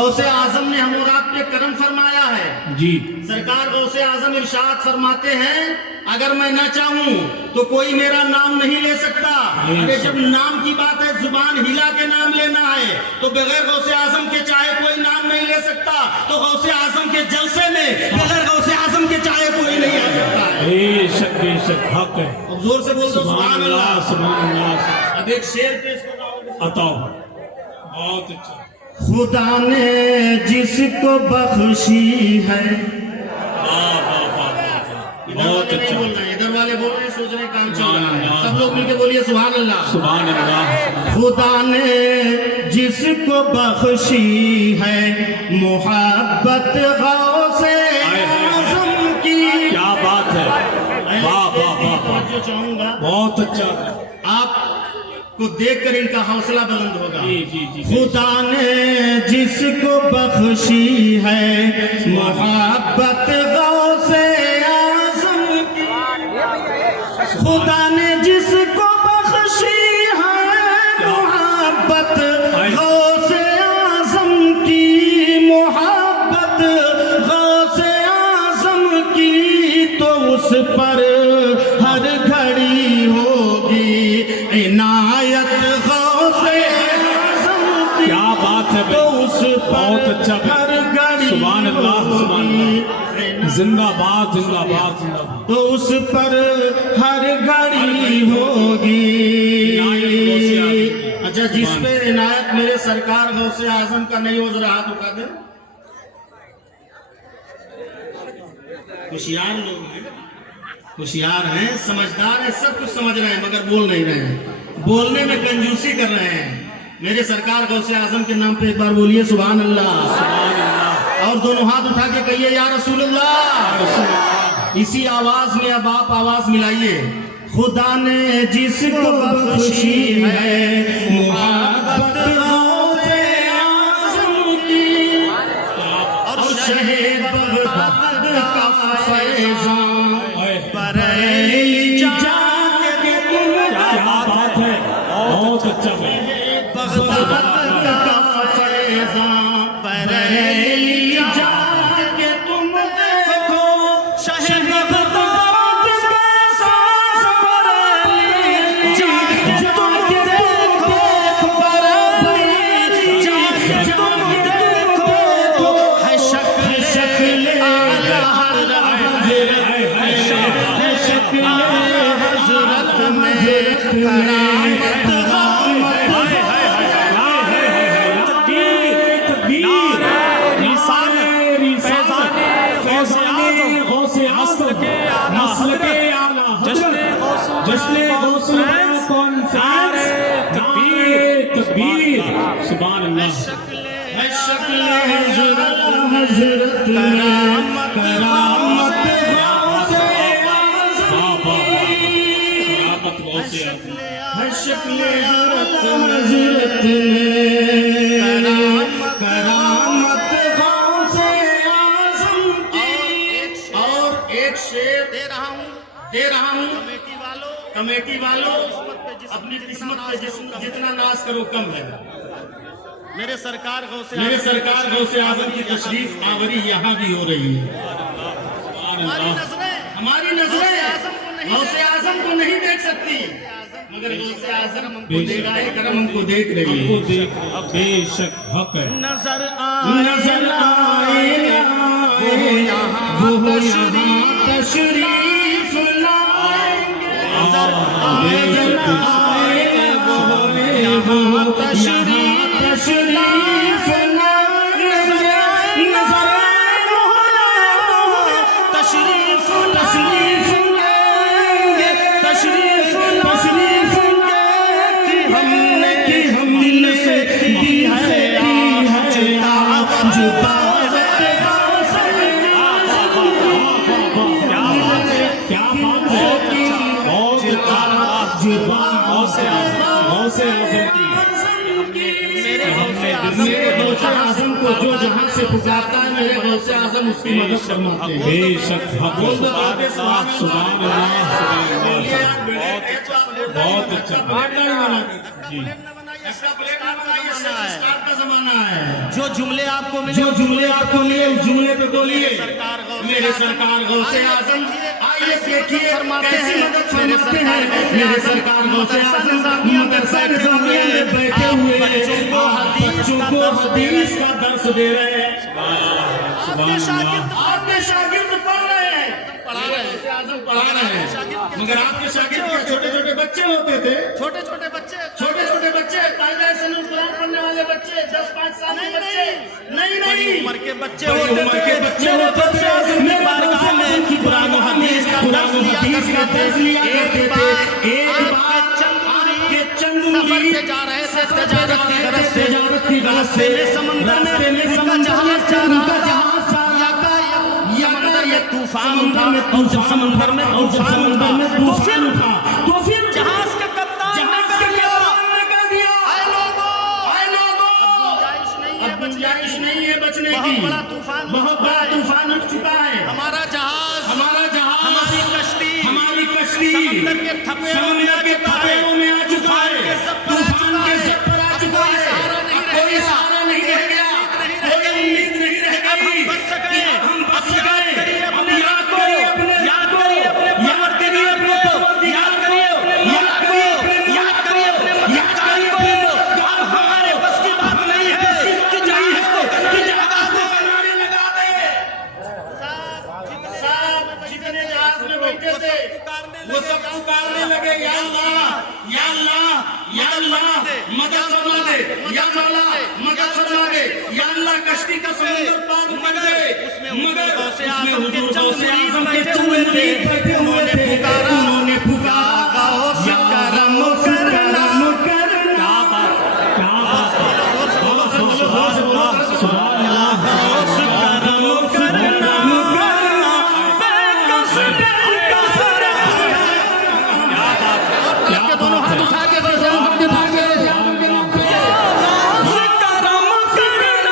गौसे आजम ने हम और आप पे करम फरमाया है जी। सरकार गौसे आजम इरशाद फरमाते हैं, अगर मैं ना चाहूं तो कोई मेरा नाम नहीं ले सकता। अरे जब नाम की बात है, जुबान हिला के नाम लेना है, तो बगैर गौसे आजम के चाहे कोई नाम नहीं ले सकता। तो गौसे आजम के जलसे में बगैर गौसे आजम के चाहे कोई नहीं आ सकता है। बेशक हक है। अब जोर से बोल दो सुभान अल्लाह, सुभान अल्लाह। अब एक शेर पेश करो। अताओ, बहुत अच्छा। खुदा ने जिसको बख्शी है, बहुत अच्छा। इधर वाले बोल रहे हैं, सोच रहे हैं काम चल रहा है। सब लोग मिलकर बोलिए सुभान अल्लाह, सुभान अल्लाह। खुदा ने जिसको बख्शी है मोहब्बत गौसे आज़म की। क्या बात है, वाह वाह वाह। जो चाहूंगा बहुत अच्छा। आपको देखकर इनका हौसला बुलंद होगा। जी जी जी। खुदा ने जिसको बख्शी है मोहब्बत गौसे आज़म की, खुदा ने जिसको बख्शी है मोहब्बत गौसे आज़म की, मोहब्बत गौसे आज़म की, तो उस पर हर घड़ी होगी इनायत गौसे आज़म की। क्या बात है, तो उस बहुत अच्छा। हर घड़ी सुभान अल्लाह, सुभान अल्लाह। जिंदाबाद जिंदाबाद जिंदाबाद। तो उस पर हर घड़ी होगी। अच्छा, जिस पे इनायत मेरे सरकार गौसे आजम का नहीं हो, जरा हाथ उठा दे। होशियार लोग हैं, होशियार हैं, समझदार हैं, सब कुछ समझ रहे हैं, मगर बोल नहीं रहे हैं। बोलने में कंजूसी कर रहे हैं। मेरे सरकार गौसे आजम के नाम पे एक बार बोलिए सुभान अल्लाह, सुभान अल्लाह। और दोनों हाथ उठा के कहिए या रसूलुल्लाह। इसी आवाज में अब आप आवाज मिलाइए। खुदा ने जिसको बख्शी है मोहब्बत गौसे आज़म की, और शहीद बगदाद का फैज़ान बरेली जाके तुम। क्या बात है, बहुत अच्छा। बगदाद का फैज़ान बरेली जाके तुम देखो, शहीद बगदाद के साथ बरेली जाके तुम देखो, बरेली जाके तुम देखो, है शक्ल आला हज़रत में करामत सुभान अल्लाह। शक्ल हज़रत हज़रत करामत गौसे आज़म की, शक्ल हज़रत हज़रत करामत गौसे आज़म की। और एक शेर दे रहा हूँ कमेटी वालों, अपनी किस्मत पे जितना नाज करो कम है। मेरे सरकार गौसे आज़म की तशरीफ आवरी यहाँ भी हो रही है। हमारी नजरें गौसे आज़म को नहीं देख सकती, मगर गौसे आज़म हमको देखा है, करम हमको देख रही है। बेशक हक है। नजर आए वो यहाँ तशरीफ लाएंगे, नजर आए वो यहाँ तशरीफ लाएंगे, नजर तशरीफ लाएंगे, तशरीफ लाएंगे कि हमने दिल से दी है जुबा। आज़म को जो जहाँ से पुकारता है, मेरे गौसे आज़म उसकी मदद फरमाते हैं। बेशक बहुत अच्छा। जी इसका प्लेट ना बनाइए, स्टार्ट का जमाना है। जो जुमले आपको मिले, जो जुमले आपको मिले उस जुमले पे बोलिए। मेरे सरकार गौसे आजम, आइए देखिए फरमाते कैसी हैं, मदद मेरे फरमाते हैं। मेरे सरकार गौसे आजम मदरसा निजामिया में बैठे हुए बच्चों को हदीस का दर्स दे रहे हैं। आपके शागिर्द आपके शागिर्द पढ़ रहे हैं, पढ़ा रहे हैं, मगर आपके शागिर्द छोटे छोटे बच्चे होते थे। छोटे छोटे बच्चे कायदा से कुरान पढ़ने वाले बच्चे, 10-5 साल के बच्चे नहीं उम्र के बच्चे बड़ी होते उम्र के बच्चे मेरे होते गौसे आज़म की बारगाह में कुरान और हदीस का दर्स लिया करते थे। एक बार आपके चंद सफर पे जा रहे थे, तजारत की गरज से समंदर में उनका जहाज जा रहा था। समंदर में तूफान उठा, और जब समंदर में तूफान उठा तो फिर जहाज के कप्तान ने कह दिया, आए लोगों, अब गुंजाइश नहीं है बचने की। बहुत बड़ा तूफान उठ चुका है। हमारा जहाज, हमारी कश्ती समंदर के थपेड़ों में आ चुका है। तूफान के सब पर आ चुका है। कोई सहारा नहीं रह गया, कोई उम्मीद नहीं रह गई। हम बच सके, याद करिए अपने आप को, याद करिए अपने परवरदिगार को, याद करिए अपने मौला को, याद करिए अपने मददगार को। अब हमारे बस की बात नहीं है कि जहाज को कनारे लगा दो। साहब जितने जहाज में बैठे थे वो सब पुकारने लगे, या अल्लाह, या अल्लाह, या अल्लाह मदद फरमा दे, या अल्लाह मदद फरमा दे, या अल्लाह कश्ती का समुद्र पार कर दे। मगर गौसे आज़म के चंद मुरीद बैठे हुए थे, उन्होंने पुकारा, गौस करम करना। क्या बात, गौस करम करना, बेकस पुकारा। क्या बात है, क्या दोनों हाथ उठा के गौसे आज़म के पास गौस करम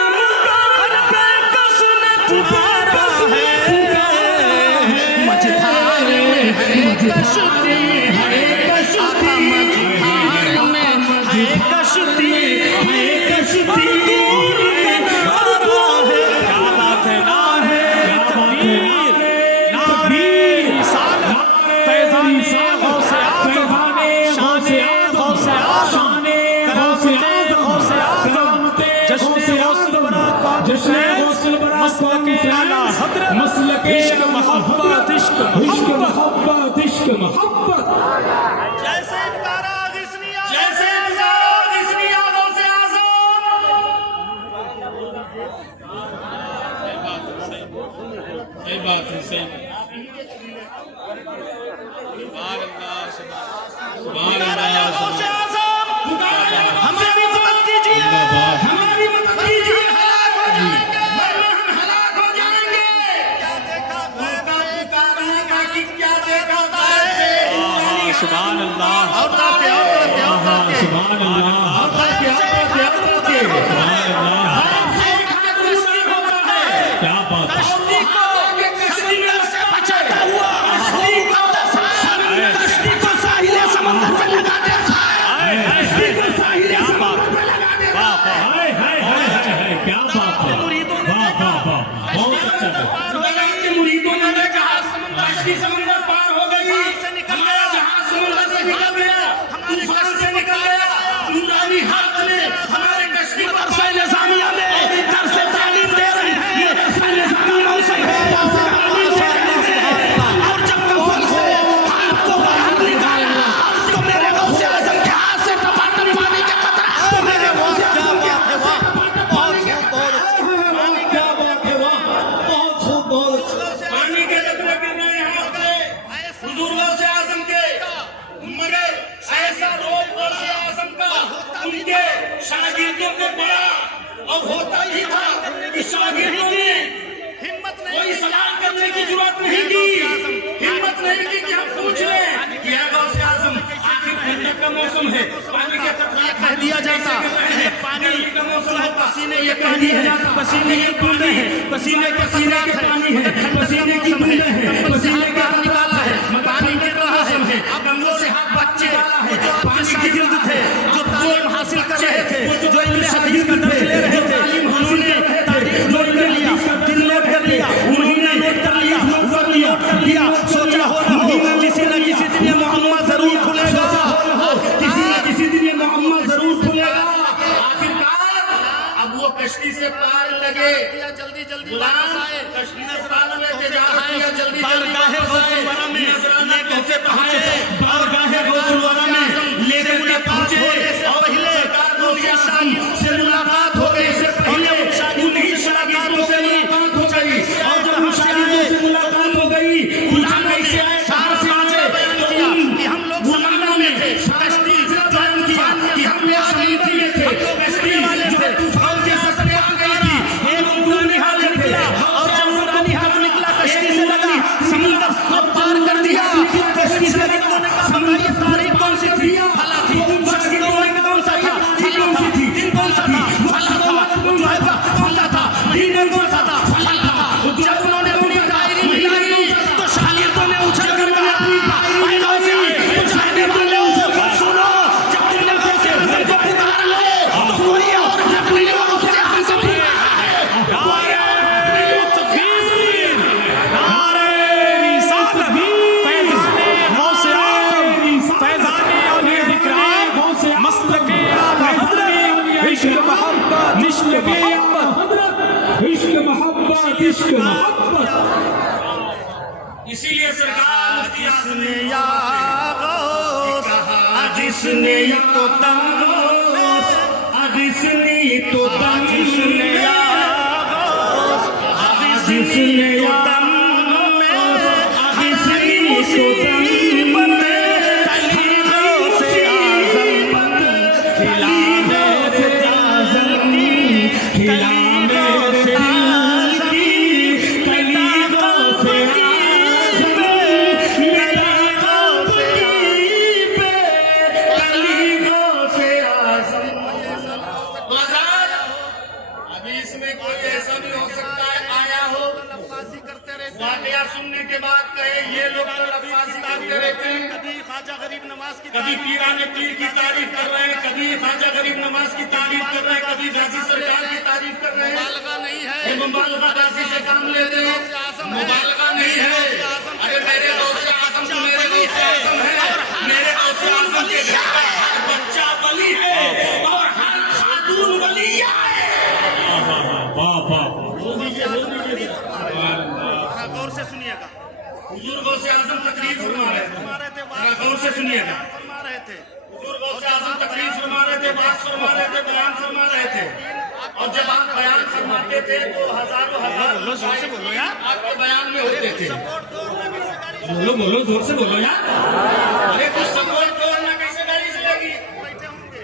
करना, अरे बेकस ने पुकारा है। मझधार में है कश्ती, आका मझधार में है कश्ती, और दूर किनारा है। क्या बात है, नारे तकबीर, नारे रिसालत, फैज़ाने गौसे आज़म, शाने गौसे आज़म, करामते गौसे आज़म, जश्ने गौसल बराक़त, मसलके आला हज़रत, इश्क मोहब्बत, इश्क मोहब्बत, इश्क मोहब्बत। जैसे इनकारा गिस्निया, जैसे इसलिए गौसे आज़म सही बात है, सही। सुभान अल्लाह, सुभान अल्लाह, गौसे आज़म, हमारी मदद कीजिए, हमारी मदद कीजिए, हलाक हो जाएंगे। वरना हम हलाक हो जाएंगे। क्या देखा पुकारने का कि क्या देखा है। सुभान अल्लाह, और ताते, सुभान अल्लाह, क्या बात है। कश्ती को समंदर से बचाता हुआ असली मुक़द्दस है। कश्ती को साहिल समंदर पे लगा देता है। क्या बात है, वाह वाह, क्या बात है, वाह वाह वाह, बहुत अच्छा है। खुदावंद के मुरीदों ने जहाज समंदर पार हो गई, से निकल गया, जहाज समुद्र से निकल गया, तूफान से निकल गया। नूरानी हाथ ने हमारे कश्ती पर मदरसा निज़ामिया में दर्स तालीम दे रहे हैं। कानों से और जब कफन से हाथ को बाहर निकाला तो मेरे गौसे आज़म के हाथ से टपाटप पानी के कतरा मेरे गौसे आज़म के हाथ से पानी के कतरे गिरने यहाँ गए हुजूर गौसे आज़म के। मगर ऐसा रोल गौसे आज़म का उनके शागिर्दों को बड़ा और होता ही था कि शागिर्दों ने कोई सलाह करने की जरूरत नहीं की, हिम्मत नहीं की कि हम पूछ लें कि है गौसे आज़म आखिर ठंडक का मौसम है, पानी के कतरे कह दिया जाता है। पानी का मौसम है, पसीने ये पानी है, पसीने के बूंदे हैं, पसीने के कतरात है, पसीने की बूंदे हैं, पसीने का बाहर निकाला है, पानी गिर रहा है। अब वो बच्चे वो जो आपके शागिर्द थे, जो तालीम हासिल कर रहे पार लगे जल्दी जल्दी गुलाम कश्ती से पार में तिजारत किया जल्दी बारगाहे गौसुलवरा में लेकर के पहुंचे बारगाहे गौसुलवरा में लेकर के पहुंचे और पहले उनके शाम से मुलाकात हो गई से पहले उनकी मुलाकात हो गई और जब मुशाहिदों से मुलाकात हो गई गुलाम ऐसे आए सारा से बयान किया कि हम लोग समंदर में थे कश्ती बयान किया कि हम लोग समुद्र में थे कश्ती वाले थे तूफान से आसमान आ गई थी एक नूरानी हाथ निकला और जब नूरानी हाथ निकला कश्ती से लगा समुद्र को पार कर दिया कश्ती से निकलने का बताइए तारीख कौन सी थी फला थी कौन सा था फला था दिन कौन सा था फला था जो है वक्त कौन सा था महीने कौन सा था फला था जब उन्होंने अपनी डायरी मिलाई तो शागिर्दों ने उछल कर कहा आइलो से जाने वाले सुनो जब तुमने गौसे आज़म को पुकारा है तो कोई और अपने गौसे आज़म ही नारे तकबीर नारे रिसालत फैज़ाने गौसे आज़म फैज़ाने औलिया इकराम मसलके आला हज़रत इश्क मोहब्बत इश्क मोहब्बत इसीलिए सरकार जिसने या गौस जिसने तो दम जिसने तो दम जिसने या गौस जिसने तो दम में जिसने मुसीबत तलीगों से आज़म खिला मेरे आज़म की तलीगों से आज़म की तलीगों से अभी इसमें कोई ऐसा भी हो सकता है आया हो वाकया सुनने के बाद कहे ये लोग तो लफ्ज़ी करते रहते हैं कभी ख्वाजा गरीब नवाज की कभी पीराने पीर की तारीफ कर रहे हैं कभी ख्वाजा गरीब नवाज की तारीफ कर रहे हैं कभी गाजी सरकार की तारीफ कर रहे हैं मुबालगा नहीं है मुबालगा गाजी से काम लेते हैं मुबालगा नहीं है अरे मेरे गौसे आज़म तो मेरे गौसे आज़म है मेरे गौसे आज़म के घर का हर बच्चा वली है और हर खातून वलिया है वाह वाह गौर से सुनिएगा हुजूर गौसे आज़म तकरीर फरमा रहे थे जरा गौर से सुनिएगा फरमा रहे थे हुजूर गौसे आज़म तकरीर फरमा रहे थे बात फरमा रहे थे बयान फरमा रहे थे और जब आप बयान फरमाते थे तो हजारों हजार बोलो यार आपके बयान में होते थे बोलो बोलो जोर से बोलो यार अरे कुछ सपोर्ट तोड़ना कैसे गाड़ी चलेगी बैठे होंगे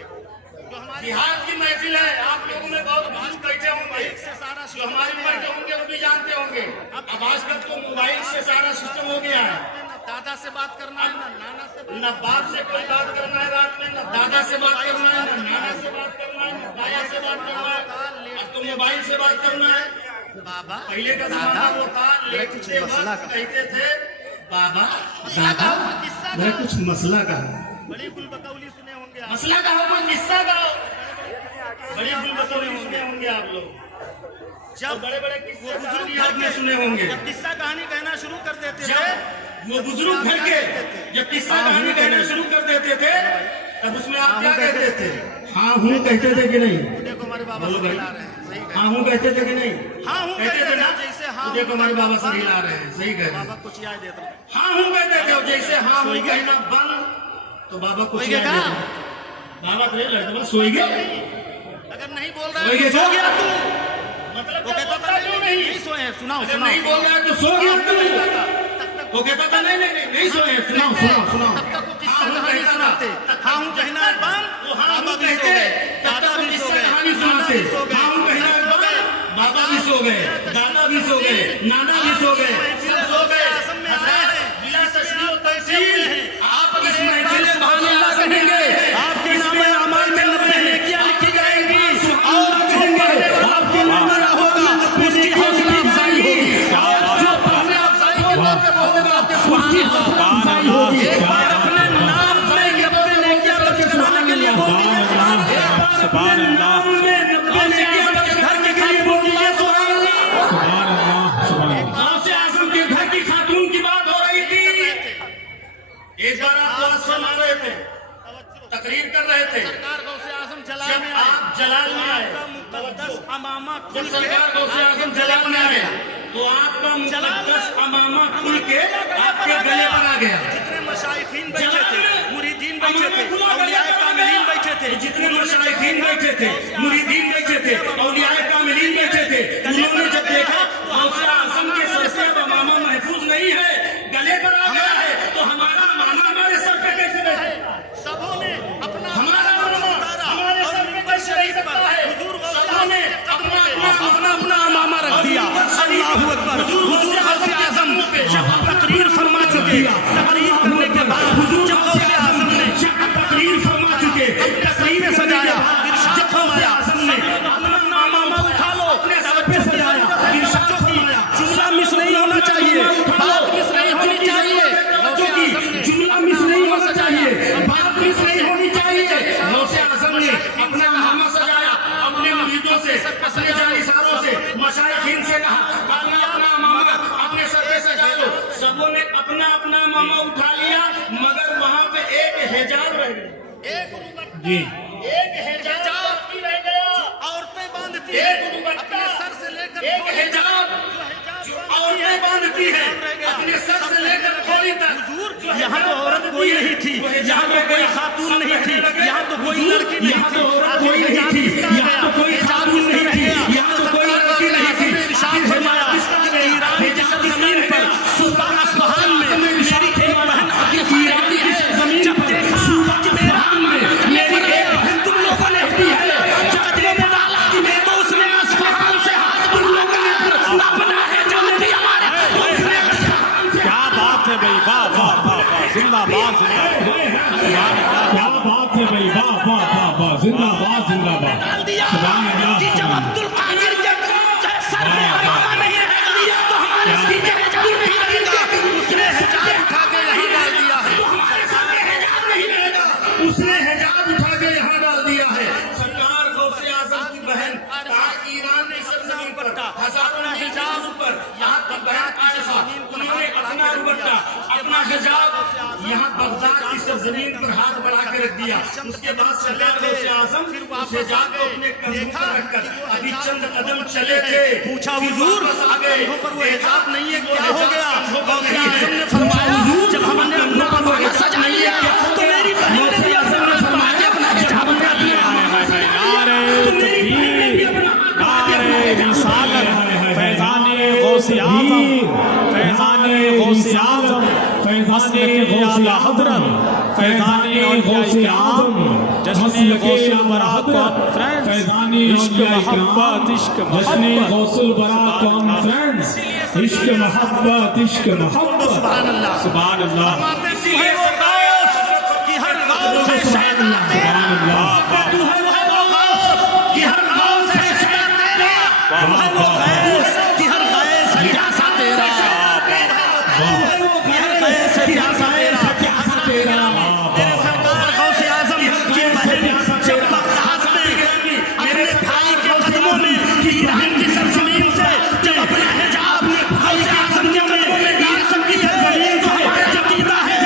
जो हमारी बिहार की महफिल है आप लोगों में बहुत भाष बैठे होंगे से सारा जो हमारे बैठे होंगे वो भी जानते होंगे अब आजकल तो मोबाइल से सारा सिस्टम हो गया है ना दादा से बात करना है ना नाना से न बाप से कोई बात करना है रात में न दादा से बात करना है न नाना से बात करना है न दादा से बात करना है अब तो मोबाइल से बात करना है बाबा पहले का जमाना वो था लेटते वक्त कहते थे बाबा दादा मेरा कुछ मसला का है बड़ी गुलबकौली सुने होंगे आप मसला का हो कोई किस्सा का हो बड़ी गुलबकौली सुने होंगे आप लोग जब बड़े बड़े किस्से बुजुर्ग कहानी घर आपने के सुने होंगे जब किस्सा कहानी कहना शुरू कर देते थे जब वो बुजुर्ग घर के जब किस्सा कहानी कहना शुरू कर देते थे तब उसमें आप क्या कहते थे हाँ हूँ कहते थे कि नहीं देखो हमारे बाबा बोलो से भाई मिला रहे हैं सही कह हाँ हूँ कहते थे कि नहीं हाँ हूँ कहते थे ना जैसे हाँ देखो हमारे बाबा से मिला रहे हैं सही कह रहे बाबा हैं कुछ याद देता हूँ हाँ हूँ कहते थे और जैसे हाँ हूँ कहना बंद तो बाबा कुछ सोई याद गया देते थे। बाबा तो ये लड़के बस सोई गए अगर नहीं बोल रहा सोई है गए तो सो गया तू मतलब वो कहता था क्यों नहीं सोए हैं सुनाओ अगर सुनाओ नहीं बोल रहा है तो सो गया क्यों वो कहता था नहीं सोए सुनाओ सुनाओ तब तक वो किस्सा कहानी सुनाते हाँ हूँ कहना है बंद बाबा भी सो गए दादा भी सो गए कहानी सुनाते हाँ हूँ कहना है बंद बाबा भी सो गए दादा भी सो गए नाना भी सो गए सब सो गए आसम में आए हैं बिला तशरीह व तमसील आप अगर इस एक महफिल बार से सुभान बाहर अल्लाह आ कहेंगे आपके नाम अमाल में 90 नेकियां लिखी जाएंगी और जो पढ़ने वाला बोलने वाला होगा उसकी हौसला अफजाई होगी जो पढ़ने अफजाई के तौर पे बोलेगा आपके सुभान अल्लाह होगी एक बार अपने नाम में 90 नेकियां बचाने के लिए बोल दीजिए सुभान अल्लाह घर के खाली बोल दीजिए सुभान अल्लाह सुभान अल्लाह सुभान अल्लाह गौसे आज़म के घर की खातून की बात हो रही थी एक बार आप आवाज फरमा रहे थे तकरीर कर सरकार गौसे आजम जलाल में आ गया तो आपका मुकद्दस अमामा खुल के आपके गले पर आ गया। जितने मशाइखीन बैठे थे, मुरीदीन बैठे थे, औलियाए कामिलीन बैठे थे, जितने मशाइखीन बैठे थे, मुरीदीन बैठे थे, औलियाए कामिलीन बैठे थे, उन्होंने जब देखा गौसे आजम के सर से अब अमामा महफूज नहीं है, गले पर आ गया है, तो हमारा अमामा हमारे सर पे कैसे बैठे? सबों ने अपना हमारा अमामा हमारे सर पे कैसे रह सकता है? सबों ने अपना अमामा रख दिया। अल्लाहू अकबर। हुजूर गौसे आजम जब तकरीर फरमा चुके, तकरीर करने के बाद जब गौसे आजम ने तकरीर फरमा चुके, तस्वीरें सजाया, इरशाद फरमाया, अपना अमामा उठा लो, अपने सर पे सजाया, इरशाद फरमाया, जुमला मिस नहीं होना चाहिए, बात मिस नहीं होनी चाहिए, जुमला मिस नहीं होना चाहिए, बात मिस नहीं होनी चाहिए। गौसे आजम ने अपना अमामा सजाया, अपने मुरीदों से, अपने जानिसारों से, मशाइखीन से कहा अपना अमामा अपने सर पे सजा लो। सबों ने अपना अपना अमामा उठा लिया, मगर वहां पे एक हिजाब रह गया। जी एक हिजाब बाकी रह गया। औरतें बांधती एक है दुपट्टा, अपने सर से लेकर एक हिजाब जो औरतें बांधती है अपने सर से लेकर खोली तक। यहाँ तो औरत कोई नहीं थी, यहाँ तो कोई खातून नहीं थी, यहाँ तो कोई लड़की नहीं थी, कोई नहीं थी, यहाँ तो कोई खातून नहीं थी, यहाँ तो कोई लड़की नहीं थी। इरशाद फरमाया कि ईरान की सरजमीन पर सूबा अस्फहान में मेरी एक बहन अकीफा रहती है। जब देखा कि मेरा मेरी एक बहन तुम लोगों ने कदमों में डाला तो उसने अस्फहान से हाथ तुम लोगों ने अपना हिजाब दिया हमारे। क्या बात है भाई, वाह वाह वाह वाह, जिंदाबाद जिंदाबाद, क्या बात है भाई, वाह वाह वाह वाह, जिंदाबाद जिंदाबाद, डाल दिया सुभान अल्लाह। कि जब अब्दुल कादिर के सर पे अमामा नहीं रहेगा तो हमारे सिर पे हिजाब नहीं रहेगा। उसने हिजाब उठा के यहीं डाल दिया है। उसने हिजाब उठा के यहाँ डाल दिया है। सरकार गौसे आजम की बहन ईरान की सरजमीन पर हजारों हिजाब पर यहाँ तक बयान आयशा उन्होंने अपना दुपट्टा अपना हिजाब यहाँ बगदाद की सरजमीन पर हाथ बढ़ा के रख दिया। उसके बाद सरकार गौसे आजम उस हिजाब को अपने कंधों पर रखकर अभी चंद कदम चले थे, पूछा हुजूर आगे कंधों पर वो हिजाब नहीं है, क्या हो गया? गौसे आजम ने फरमाया जब हमने अपना अमामा सजा लिया तो मेरी बहन ने भी अपना हिजाब उठा दिया। नारे तकबीर, नारे रिसालत, फैज़ाने गौसे आज़म, फैज़ाने गौसे आज़म, फैज़ाने आला हज़रत, फैज़ाने गौसे आज़म, जश्न गौसुल बरा कॉन्फ्रेंस, इश्क मोहब्बत इश्क मोहब्बत, गौसुल बरा कॉन्फ्रेंस, इश्क मोहब्बत इश्क मोहब्बत, सुभान अल्लाह सुभान अल्लाह, तू है वो गौस कि हर गौस है शैतान तेरा, तू है वो गौस कि हर गौस है शैतान तेरा, तू है वो गौस कि हर गैस है प्यासा तेरा, तू है वो गैस है प्यासा तेरा। मेरे सरकार गौसे आजम की बहन जब बगदाद में अपने भाई के कदमों में ईरान की सरजमीन से जब अपना हिजाब गौसे आजम के कदमों में डाल सकती है तो हमारा अकीदा है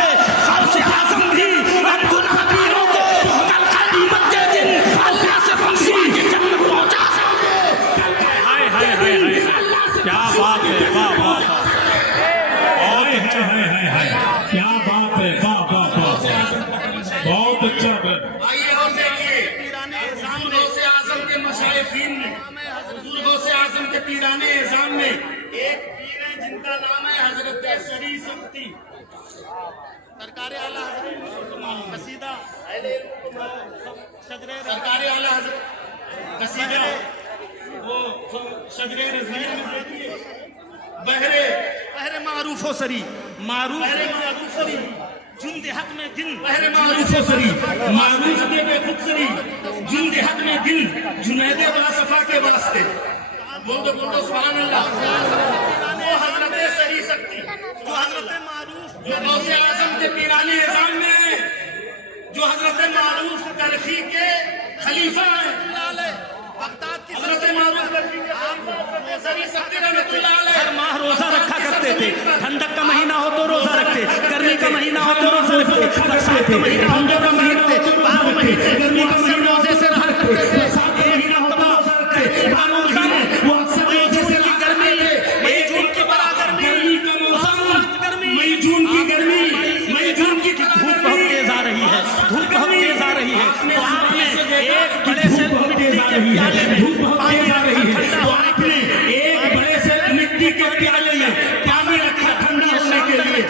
गौसे आजम भी हम गुनाहगारों को कल क़यामत के दिन अल्लाह से बख्शी की जन्नत पहुंचा सकते। हाय हाय हाय हाय, क्या बात है, वाह वाह वाह, बहुत अच्छा है, क्या बात है, वाह वाह वाह, बहुत अच्छा है। आइए और देखिए हुजूर गौसे आजम के मशाइखीन में, हुजूर गौसे आजम के पीराने एज़ाम में एक पीर है जिनका नाम है हजरत शरी शक्ति। सरकार आला हज़रत कसीदा सरकार आला हजरत कसीदा वो शजरे रज़ीन में देखिए बहरे पहरे मारूफ हो सरी मारूफ बहरे मारूफ सरी जुन देहत में दिन बहरे मारूफ सरी मारूफ के बेखुद सरी जिन देहत में दिन जुनैदे वाला सफा के वास्ते बोल दो सुभान अल्लाह। वो हजरत शरी शक्ति जो हजरत मारूफ जो गौसे आजम के पीराने निजाम में जो हजरत मारूफ करखी के खलीफा हैं, बगदाद की हजरत मारूफ करखी के खलीफा शरी शक्ति रहमतुल्लाह अलैह हर माह रोजा रखा करते थे। ठंडक का महीना हो तो रोजा रखते, गर्मी का महीना हो तो रोजा रखते, बरसात का महीना हो तो रोजा रखते, बारह महीने गर्मी का महीना रोजे से रहा करते थे। एक मरतबा वो नीचे के प्याले में पानी रखा ठंडा होने के लिए,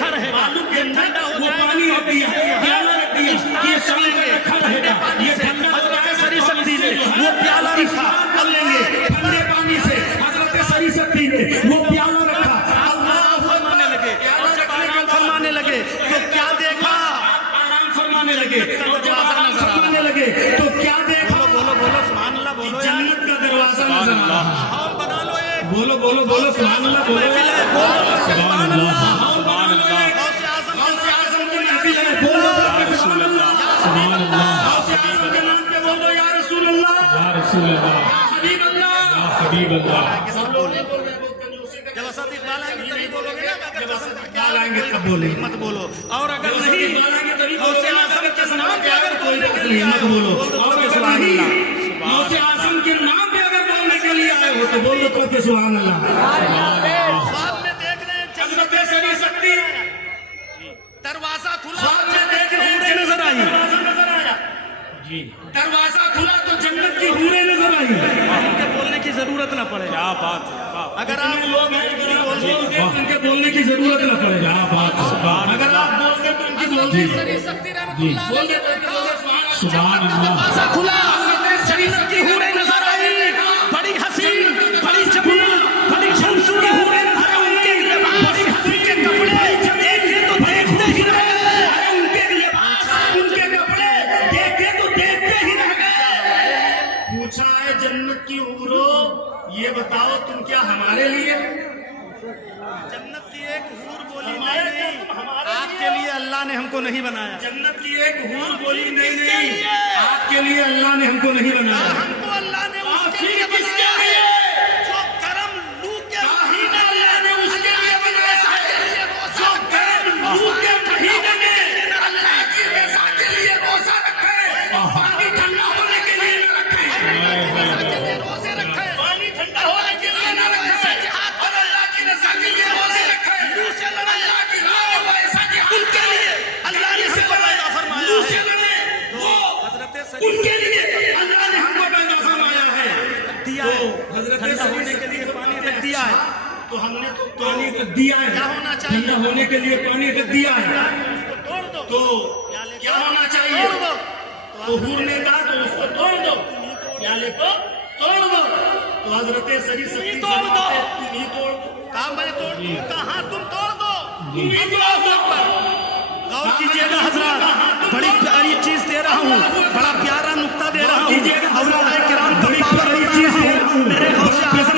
आलू के अंदर वो पानी होती है, प्याला रख दिया, ये साले में रखा रहेगा, ये ठंडा हजरत सरी शक्ति ने वो प्याला रखा, अब लेंगे ठंडे पानी से, हजरत सरी शक्ति ने वो प्याला रखा, अल्लाह फरमाने लगे, और जब आराम फरमाने लगे तो क्या देखा, आराम फरमाने लगे, दरवाजा नजर आ रहा लगे तो क्या देखा, बोलो बोलो सुभान अल्लाह बोलो यार, जन्नत का दरवाजा नजर आ रहा है। और बना लो एक बोलो बोलो बोलो सुभान अल्लाह बोलो सुभान अल्लाह सुभान अल्लाह गौसे आजम की महफिल है, बोलो या रसूल अल्लाह सुभान अल्लाह के नाम पे बोलो या रसूल अल्लाह, या रसूल अल्लाह हबीब अल्लाह। या हबीब अल्लाह। सब लोग नहीं बोल रहे, वो कंजूसी का जब असद इकबाल आएंगे तभी बोलोगे ना, अगर कसम खा के इकबाल आएंगे तब बोलेंगे। मत बोलो, और अगर जब नहीं इकबाल आएंगे तभी गौसे बोलोगे, आजम के नाम पे अगर कोई बोलने के बात लिए नहीं, आए मत बोलो। बोल दो और तो अगर सुभान नहीं, अल्लाह। गौसे आजम के नाम पे अगर बोलने के लिए आए हो तो बोल दो तो के सुभान अल्लाह। ख्वाब में देख रहे हैं हजरत सरी शक्ति दरवाजा खुला, ख्वाब में देख रहे हैं, हूरें नजर आई, दरवाजा नजर आया, जी दरवाजा खुला तो जन्नत की हूरें नजर आई। उनके बोलने की जरूरत ना पड़े। क्या बात है, वाह। अगर आप लोग हैं अगर आप बोल दे उनके बोलने की जरूरत न पड़े। क्या बात है, सुभान अगर अल्लाह आप बोल दे तो उनकी बोलने की सरी शक्ति रहमतुल्लाह बोल अलैह दे तो उनकी बोलने सुभान अल्लाह दरवाजा खुला, जन्नत की हूरें नजर आई, बड़ी हसीन, बड़ी जमील, बड़ी खूबसूरत, अरे उनके लिबास, उनके कपड़े देखे तो देखते ही रह गए, अरे उनके लिबास, उनके कपड़े देखे तो देखते ही रह गए। पूछा है जन्नत की हूरों, ये बताओ तुम क्या हमारे लिए, जन्नत की एक हूर बोली नहीं, आपके लिए अल्लाह ने हमको नहीं बनाया, जन्नत की एक हूर बोली नहीं नहीं, आपके लिए अल्लाह ने हमको नहीं बनाया। हमको अल्लाह ने उसके लिए किसके बनाया लिए? है जो गरम लू के महीने अल्लाह ने उसके लिए बनाया है, जो गर्म लू के महीने में अल्लाह की रज़ा के लिए रोज़ा रखे, पानी ठंडा होने के लिए न रखे, रोजे रखे, पानी ठंडा होने के लिए न रखे, और अल्लाह की रज़ा के लिए रोज़े रखे, लू से लड़े, अल्लाह की राह में वो ऐसा जिहाद उनके लिए अल्लाह ने हमको पैदा फरमाया लू से है। लड़े, वो हजरत उनके लिए अल्लाह ने हमको पैदा फरमाया है। दिया तो है, हजरत ठंडा होने के लिए पानी रख दिया है, तो हमने तो पानी रख दिया है, क्या होना चाहिए? ठंडा होने के लिए पानी रख दिया है, तोड़ दो, तो क्या होना चाहिए? तोड़ दो, तो हूर ने कहा तो उसको तोड़ दो, क्या लेको तोड़ दो, तो हजरत सरी शक्ति तोड़ दो। तुम ही तोड़ दो, कहा मैं तोड़ दूं, कहा तुम तोड़ दो, तुम ही तोड़ दो। गौर कीजिएगा हजरत, बड़ी प्यारी चीज दे रहा हूँ, बड़ा प्यारा नुक्ता दे रहा हूँ, और किराम का पावर बता रहा हूँ, मेरे गौसे आजम